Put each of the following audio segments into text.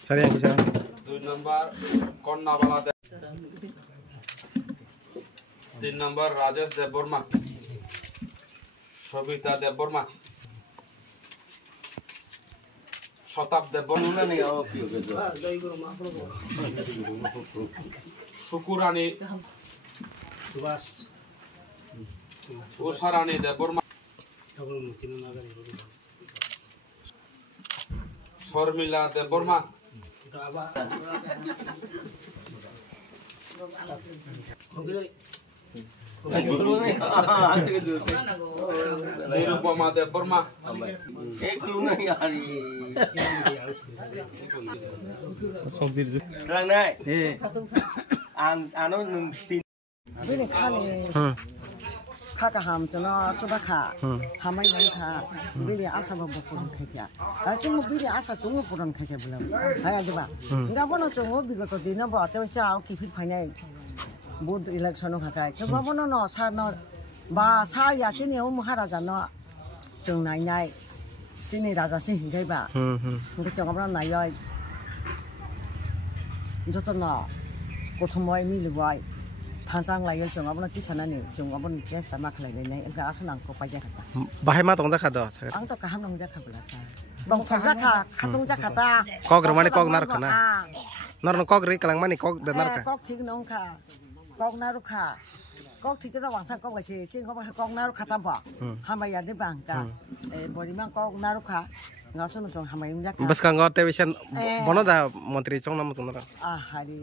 Sorry, yang bisa. 2 number Konnabala Dev. 3 number Rajesh Dev Burma. Shobita Dev Burma. Shatab Dev Burma. Shukurani Usharani Dev Burma. Formula Dev Burma. Nirupama Dev Burma. Kaka ham chana choba kha hamai ban kha bili asa ba bokon khakia ta chung bili asa chung puron khakia bula haya diba nga bono chung bigoto dina ba te sa ki phit phainai board election khakai ke ba bono no sa no ba sa ya chini o maharaja no chung nai nai chini raja sin hingai ba ngi chung ba nai yai joto no kothomoi mi luai Tansang layu cuma apa nanti sana nih cuma apa nanti sama kelai ini enggak asu nangkop aja kata. Bahaya mah tong jakat doh. Ang to kaham nong jakat belajar. Tong jakat, katong jakata. Kok rumah ni kok nar kena. Nar kok ri kelang mana kok dan nar ka. Kok tik nong ka, kok naru ka. Kok tik kita wangsan kok kasih, cing kok naru kata apa? Hamai ada bangka. Bodi mang kok naru ka. Nggak usah nusung hamai jakat. Bas kang ngote wisan bono dah menteri cong nama cong nar. Hari.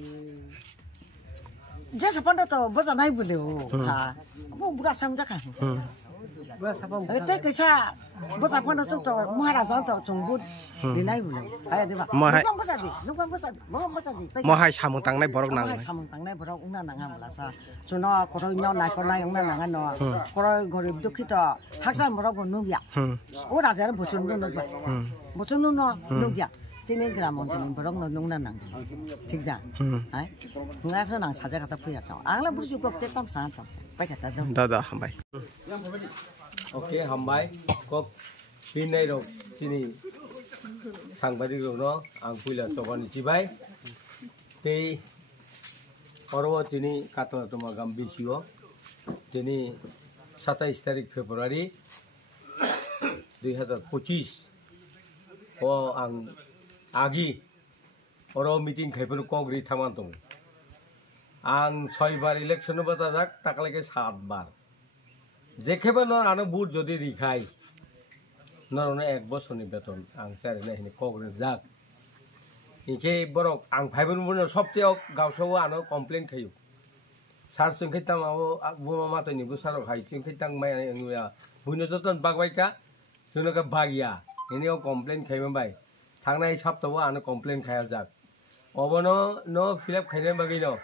Jasa panda to bosa nai boleh ha apa buka samja kan bosa panda itu kisah bosa panda tu to maharaja to jungbud di nai boleh ayah deh pak numpang bosa di mahai samung tang nai borok nang samung tang nai borok una nangam lasa cuna koroi nyaw nai koroi una nangan no koroi gorib dukhi to haksan borok nubia oh raja bosun nubia bosun nubia Sini gram orang borong nong nang, ঠিক dah, ay, nggak senang saja kata punya cang, angla bersih kok tetap sangat, baik kata dong. Dah, hambai. Oke, hambai, kok sini dong, sini sang badi dong no, ang puila tokan cibai, tei, orang sini kata tu magam bisio, sini 27 tarik Februari 2025, oh ang Agi, orang meeting kaipan kongri thaman tong. Ang 6 bar election bata jak tak lagi 7 bar. Jekheban nor anu bud jodi rikhai. Nor one 1 bosor ni beton ang sare ne hini kongri jak. Inke borok ang phaiban bun sobche gawso anu complain khayu. Sar sing khitam abo buma mata ni busaro khai sing khitang mai angya. Buino joton bagbai ka sunaka bagya. Ini o complain khaiban bai. Tangnai sab tawa anu komplain khayal jak. Obono no fill up khayne bagi no.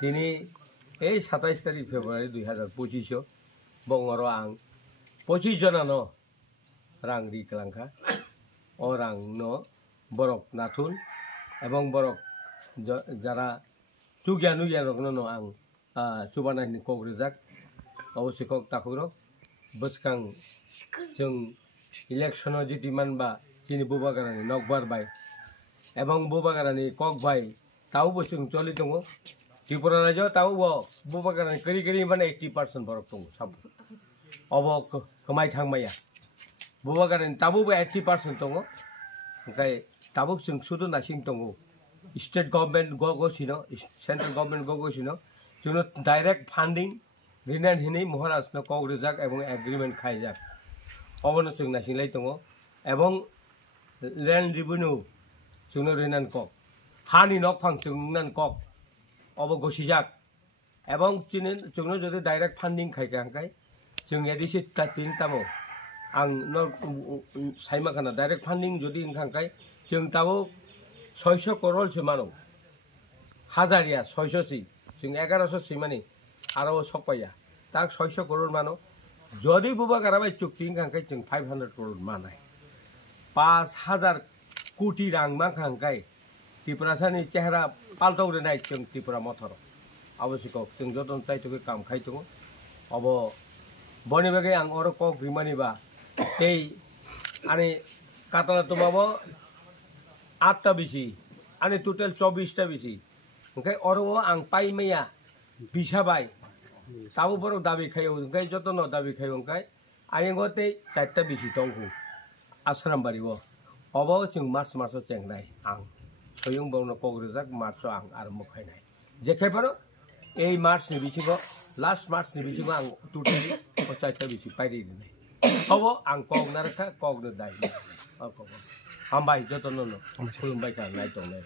Tini 27 tarik Februari 2025 bongoro ang 25 jona no rang di kelangka. Orang no borok nathun ebong borok jara sugyan rok no ang subana ni kogre jak. Obossi kok takuro buskang jeng election jitiman ba Sini buba karani nokbar bay, ebang buba karani kok bay, tahu bosung coli tunggu, Tripura raja tahu buba karani keri mana 80% borok tunggu, sab, obok kemai thang maya, buba karani tahu 80% tunggu, kai tahu sung sudu nasing tunggu, state government go sino, central government go sino, cuma direct funding, rinan hini muharas no kok rezak ebang agreement khai jak, obon sung nasing lay tunggu, ebang land revenue sungno renan kok hani nok phang sungnan kok obo gosijak ebong chinin sungno jodi direct funding khai kang kai sung edisi ta tin tamo ang no saima kana direct funding jodi ingkang kai sung tabo 600 crore semano hazaria 600 si sung 1100 simani aro sokpaya tak 600 crore mano jodi buba karabai chukti ingkang kai sung 500 crore manai 5000 कोटी रांग मा खांगाय त्रिपुरा सानि चेहरा पाल्टाव रेनाय जों त्रिपुरा मथर आवश्यक जों जतन चाइतोके काम खाइतो अब बने बगे आं अर कक रिमानि बा तेई आनि কাতলা তোমাবো 8টা বেশি आंनि टोटेल 24टा बेसि ओंखाय अरो आं पाइमैया बिसाबाय ताबो बर दाबि खायो ओंखाय जतन दाबि खायो ओंखाय आयंगते 4टा बेसि दंखौ आश्रामबारिबो अबो जों मार्च चेंनाय आं सयं बावनो कग्रेजाक मार्च आं आरो मखायनाय जेखायफोर এই मार्चनि बिसिङाव लास्ट मार्चनि बिसिङाव आं टोटेल 4टा बेसि पाइरिनाय अबो आं कगनारखा कगनो दाय हामबाय जतन खुलुमबाय का नायथ'नाय